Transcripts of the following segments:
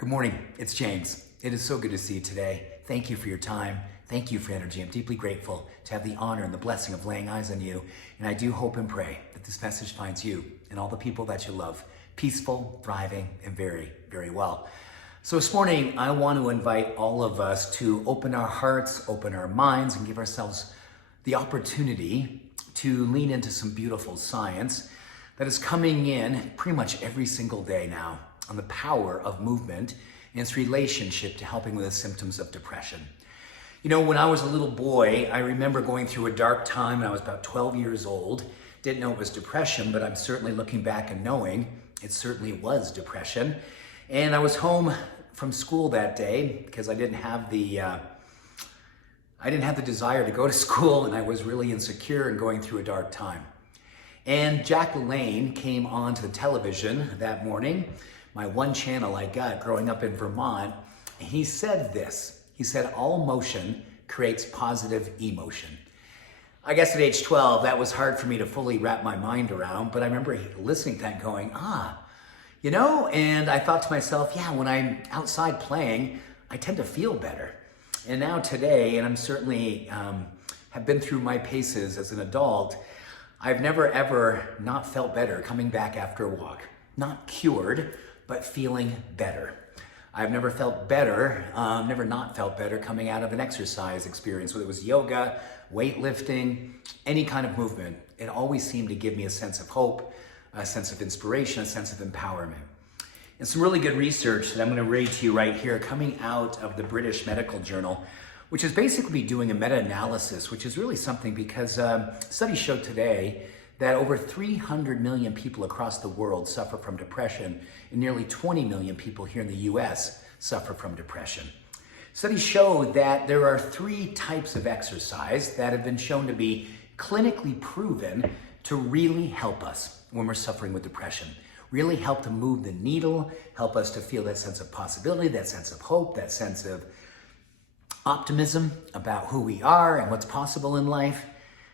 Good morning, it's James. It is so good to see you today. Thank you for your time. Thank you for energy. I'm deeply grateful to have the honor and the blessing of laying eyes on you. And I do hope and pray that this message finds you and all the people that you love peaceful, thriving, and very, very well. So this morning, I want to invite all of us to open our hearts, open our minds, and give ourselves the opportunity to lean into some beautiful science that is coming in pretty much every single day now on the power of movement and its relationship to helping with the symptoms of depression. You know, when I was a little boy, I remember going through a dark time when I was about 12 years old. Didn't know it was depression, but I'm certainly looking back and knowing it certainly was depression. And I was home from school that day because I didn't have the desire to go to school, and I was really insecure and going through a dark time. And LaLanne came onto the television that morning, my one channel I got growing up in Vermont, and he said this. He said, all motion creates positive emotion. I guess at age 12, that was hard for me to fully wrap my mind around, but I remember listening to that going, you know, and I thought to myself, yeah, when I'm outside playing, I tend to feel better. And now today, and I'm certainly have been through my paces as an adult, I've never ever not felt better coming back after a walk. Not cured, but feeling better. I've never felt better, never not felt better coming out of an exercise experience, whether it was yoga, weightlifting, any kind of movement. It always seemed to give me a sense of hope, a sense of inspiration, a sense of empowerment. And some really good research that I'm going to read to you right here coming out of the British Medical Journal, which is basically doing a meta-analysis, which is really something because studies show today that over 300 million people across the world suffer from depression, and nearly 20 million people here in the US suffer from depression. Studies show that there are 3 types of exercise that have been shown to be clinically proven to really help us when we're suffering with depression. Really help to move the needle, help us to feel that sense of possibility, that sense of hope, that sense of optimism about who we are and what's possible in life,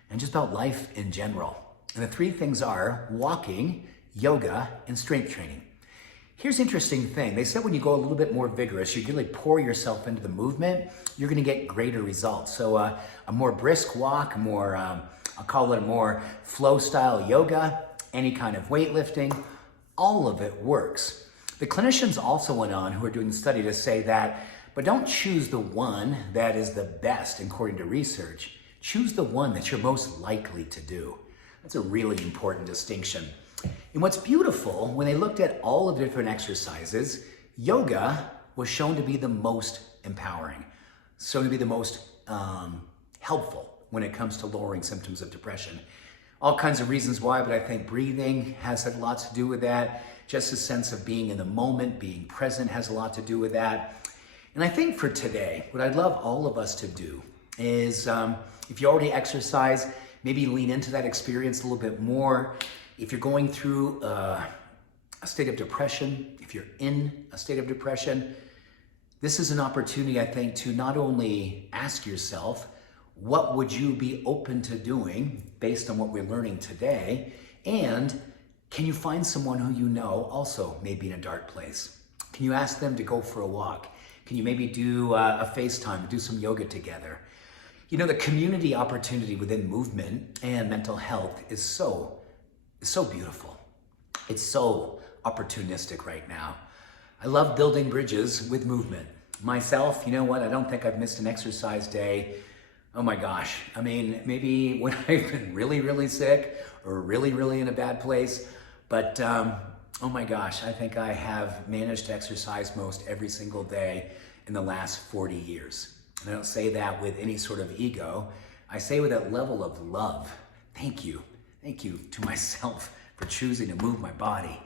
and just about life in general. And the 3 things are walking, yoga, and strength training. Here's an interesting thing. They said when you go a little bit more vigorous, you really pour yourself into the movement, you're gonna get greater results. So a more brisk walk, a more, I'll call it a more flow style yoga, any kind of weightlifting, all of it works. The clinicians also went on, who are doing the study, to say that, but don't choose the one that is the best according to research. Choose the one that you're most likely to do. That's a really important distinction. And what's beautiful, when they looked at all of the different exercises, yoga was shown to be the most empowering, shown to be the most helpful when it comes to lowering symptoms of depression. All kinds of reasons why, but I think breathing has had lots to do with that. Just a sense of being in the moment, being present has a lot to do with that. And I think for today, what I'd love all of us to do is, if you already exercise, maybe lean into that experience a little bit more. If you're going through a state of depression, if you're in a state of depression, this is an opportunity, I think, to not only ask yourself, what would you be open to doing based on what we're learning today? And can you find someone who you know also may be in a dark place? Can you ask them to go for a walk? Can you maybe do a FaceTime, do some yoga together? You know, the community opportunity within movement and mental health is so beautiful. It's so opportunistic right now. I love building bridges with movement. Myself, you know what? I don't think I've missed an exercise day. Oh my gosh. I mean, maybe when I've been really, really sick or really, really in a bad place. But oh my gosh, I think I have managed to exercise most every single day in the last 40 years. And I don't say that with any sort of ego. I say with that level of love. Thank you. Thank you to myself for choosing to move my body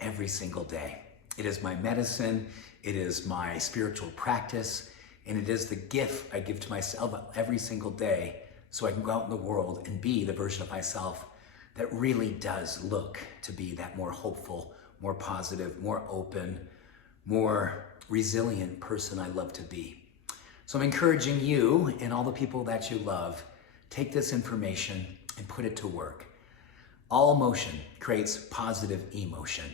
every single day. It is my medicine. It is my spiritual practice. And it is the gift I give to myself every single day so I can go out in the world and be the version of myself that really does look to be that more hopeful, more positive, more open, more resilient person I love to be. So I'm encouraging you and all the people that you love, take this information and put it to work. All motion creates positive emotion.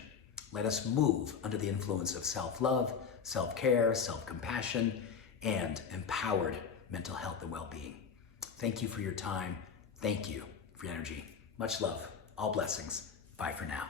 Let us move under the influence of self-love, self-care, self-compassion, and empowered mental health and well-being. Thank you for your time. Thank you for your energy. Much love. All blessings. Bye for now.